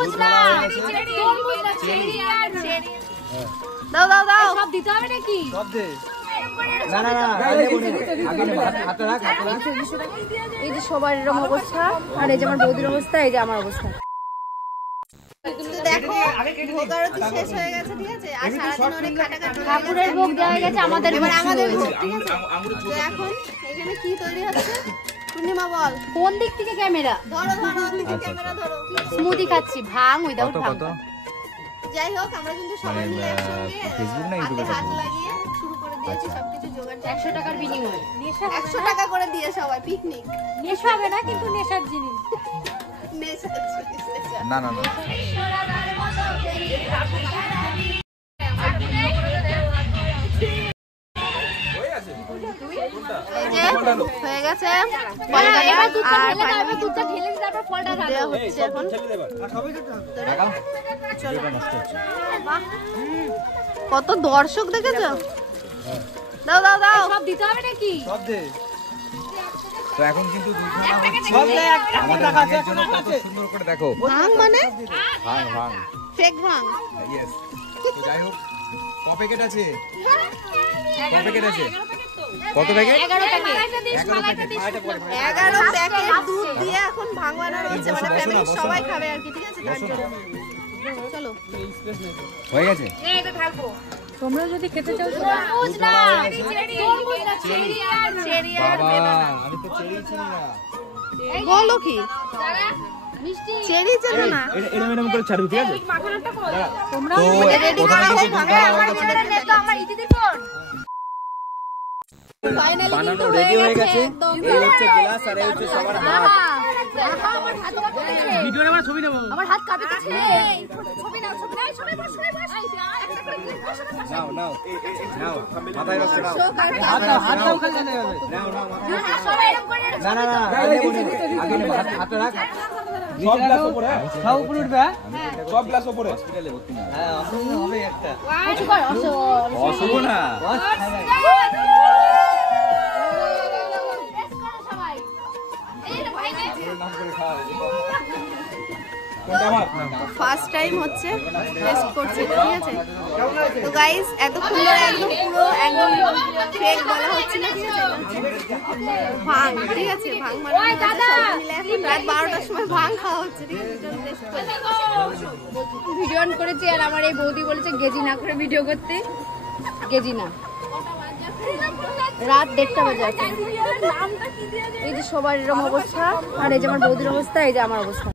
তরমুজ না, তরমুজ না, চেরি আর চেরি। দাও দাও দাও, সব দিতে হবে নাকি? সব দে। না না না, হাতে রাখ, হাতে রাখ। এই যে সবার এরকম অবস্থা, আর এই যে আমার বৌদির অবস্থা, এই যে আমার অবস্থা। দেখো ভোগারতি শেষ হয়ে গেছে, ঠিক আছে? আর সারাদিন অনেক কাটাকাটি, ঠাকুরের ভোগ দেওয়া হয়ে গেছে, আমাদের ভোগ, আমাদের ভোগ, ঠিক আছে? তো এখন এখানে কি তৈরি হচ্ছে পূর্ণিমা বল? কোন দিক থেকে ক্যামেরা? ধরো ধরো, ওই দিকে ক্যামেরা ধরো। স্মুদি খাচ্ছি, ভাঙ উইদাউট ভাঙ। যাই হোক, আমরা কিন্তু সবাই মিলে একসঙ্গে ফেসবুক না ইউটিউবে হাত লাগিয়ে শুরু করে দিয়েছি সবকিছু জোগাড়। 100 টাকার বিনিময়ে 100 টাকা করে দিয়ে সবাই পিকনিক। নেশা হবে না কিন্তু, নেশার জিনিস। না না না, হয়ে গেছে কত দর্শক দেখেছ? দাও দাও দাও, সব দিতে হবে নাকি? সব দে। তো এখন কিন্তু সুন্দর করে দেখো, ভাঙ মানে ভাঙ ভাঙ, ফেক ভাঙ। ইয়েস। তো যাই হোক, ক প্যাকেট আছে? ক প্যাকেট আছে? কত প্যাকেট? 11 প্যাকেট দুধ দিয়ে এখন ভাঙ বানানো হচ্ছে, মানে ফ্যামিলির সবাই খাবে আর কি, ঠিক আছে? তার জন্য চলো, হয়ে গেছে। এটা ঢালবো। তোমরা যদি খেতে চাও তরমুজ না, তরমুজ না, চেরি আর চেরি আর বেদানা। আমি তো চেরি চিনি না। বলো কি? মিষ্টি চেরি চেরি না, এটা ম্যাডাম করে ছাড়ো, ঠিক আছে? মাখানাটা কই? তোমরা রেডি করো, ভাঙা আমার ফোনটা নে তো, আমার ইতিদির ফোন। ফাইনালি বানানো রেডি হয়ে গেছে। এই হচ্ছে গ্লাস আর এই হচ্ছে সবার হাত। আমার হাত কাঁপতেছে, ভিডিওতে আমরা ছবি নেব। আমার হাত কাঁপতেছে, ছবি নাও, ছবি নাও, ছবি বস, ছবি বস। একটা করে ক্লিক বসো না, নাও নাও নাও, মাথায় রাখো, নাও হাত দাও, খালি জানা যাবে। নাও নাও, মাথায় সবাই এরকম করে। না না না, আগে হাতে রাখ, সব গ্লাস উপরে, সব উপরে উঠবে। হ্যাঁ, সব গ্লাস উপরে। হসপিটালে ভর্তি না। হ্যাঁ, অসুবিধা হবে একটা। কিছু কর, অসুবিধা না। ফার্স্ট টাইম হচ্ছে, টেস্ট করছি, ঠিক আছে? তো গাইস, এতক্ষণ ধরে একদম পুরো একদম ফেক বলা হচ্ছিল, ঠিক আছে? ভাঙ, ঠিক আছে? ভাঙ মানে সবাই মিলে এখন রাত 12টার সময় ভাঙ খাওয়া হচ্ছে, ঠিক আছে? ভিডিও অন করেছি আর আমার এই বৌদি বলেছে গেজি না করে ভিডিও করতে। গেজি না, রাত 1:30 বাজে আছে। এই যে সবার এরকম অবস্থা, আর এই যে আমার বৌদির অবস্থা, এই যে আমার অবস্থা।